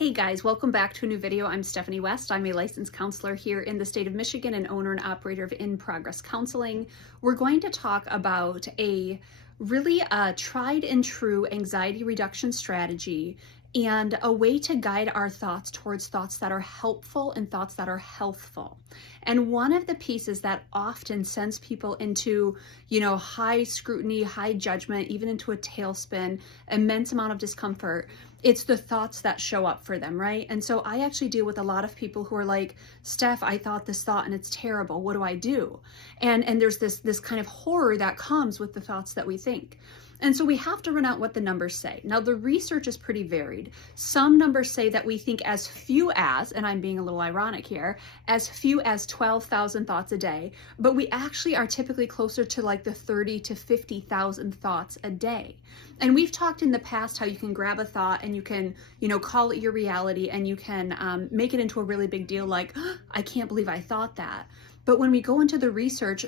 Hey guys, welcome back to a new video. I'm Stephanie West. I'm a licensed counselor here in the state of Michigan and owner and operator of In Progress Counseling. We're going to talk about a really tried and true anxiety reduction strategy and a way to guide our thoughts towards thoughts that are helpful and thoughts that are healthful. And one of the pieces that often sends people into, high scrutiny, high judgment, even into a tailspin, immense amount of discomfort, it's the thoughts that show up for them, right? And so I actually deal with a lot of people who are like, Steph, I thought this thought and it's terrible. What do I do? And there's this kind of horror that comes with the thoughts that we think. And so we have to run out what the numbers say. Now, the research is pretty varied. Some numbers say that we think as few as, and I'm being a little ironic here, as few as 12,000 thoughts a day, but we actually are typically closer to like the 30 to 50,000 thoughts a day. And we've talked in the past how you can grab a thought and you can, call it your reality and you can make it into a really big deal like, oh, I can't believe I thought that. But when we go into the research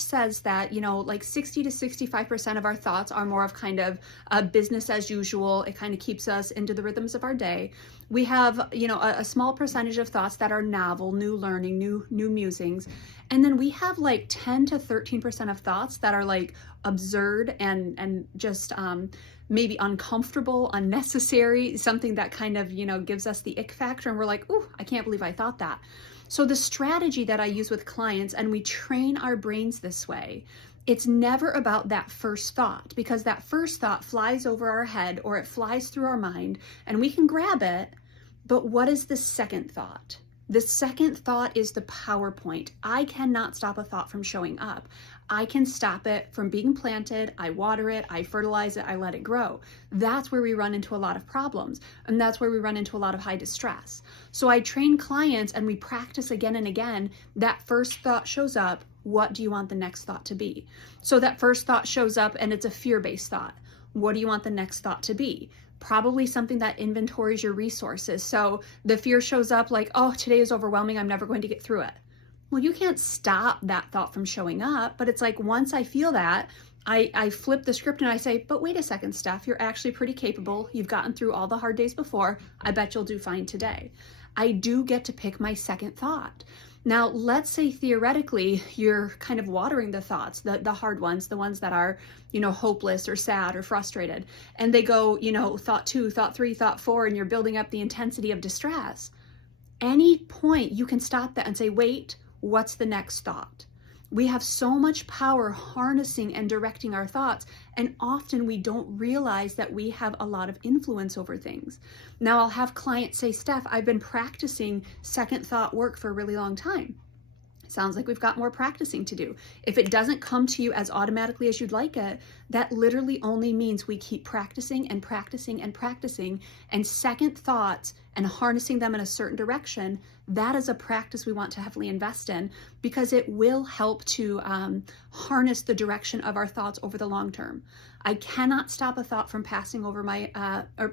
says that, like 60 to 65% of our thoughts are more of kind of business as usual. It kind of keeps us into the rhythms of our day. We have, a small percentage of thoughts that are novel, new learning, new musings. And then we have like 10 to 13% of thoughts that are like absurd and just maybe uncomfortable, unnecessary, something that kind of, gives us the ick factor. And we're like, ooh, I can't believe I thought that. So the strategy that I use with clients, and we train our brains this way, it's never about that first thought, because that first thought flies over our head or it flies through our mind and we can grab it. But what is the second thought? The second thought is the PowerPoint. I cannot stop a thought from showing up. I can stop it from being planted. I water it, I fertilize it, I let it grow. That's where we run into a lot of problems. And that's where we run into a lot of high distress. So I train clients and we practice again and again. That first thought shows up. What do you want the next thought to be? So that first thought shows up and it's a fear-based thought. What do you want the next thought to be? Probably something that inventories your resources. So the fear shows up like, oh, today is overwhelming. I'm never going to get through it. Well, you can't stop that thought from showing up, but it's like once I feel that, I flip the script and I say, but wait a second, Steph, you're actually pretty capable. You've gotten through all the hard days before. I bet you'll do fine today. I do get to pick my second thought. Now, let's say theoretically, you're kind of watering the thoughts, the hard ones, the ones that are, hopeless or sad or frustrated. And they go, thought 2, thought 3, thought 4, and you're building up the intensity of distress. Any point you can stop that and say, wait, what's the next thought? We have so much power harnessing and directing our thoughts, and often we don't realize that we have a lot of influence over things. Now, I'll have clients say, Steph, I've been practicing second thought work for a really long time. Sounds like we've got more practicing to do. If it doesn't come to you as automatically as you'd like it, that literally only means we keep practicing and practicing and practicing, and second thoughts and harnessing them in a certain direction. That is a practice we want to heavily invest in because it will help to harness the direction of our thoughts over the long term. I cannot stop a thought from passing over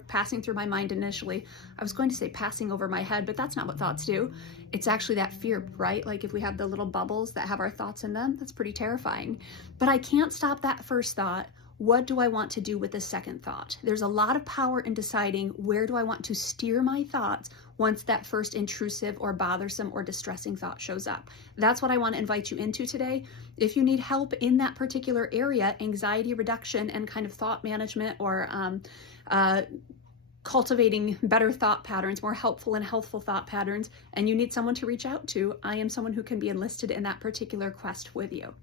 passing through my mind initially. I was going to say passing over my head, but that's not what thoughts do. It's actually that fear, right? Like if we have the little bubbles that have our thoughts in them, that's pretty terrifying. But I can't stop that first thought. What do I want to do with the second thought? There's a lot of power in deciding where do I want to steer my thoughts once that first intrusive or bothersome or distressing thought shows up. That's what I want to invite you into today. If you need help in that particular area, anxiety reduction and kind of thought management or cultivating better thought patterns, more helpful and healthful thought patterns, and you need someone to reach out to, I am someone who can be enlisted in that particular quest with you.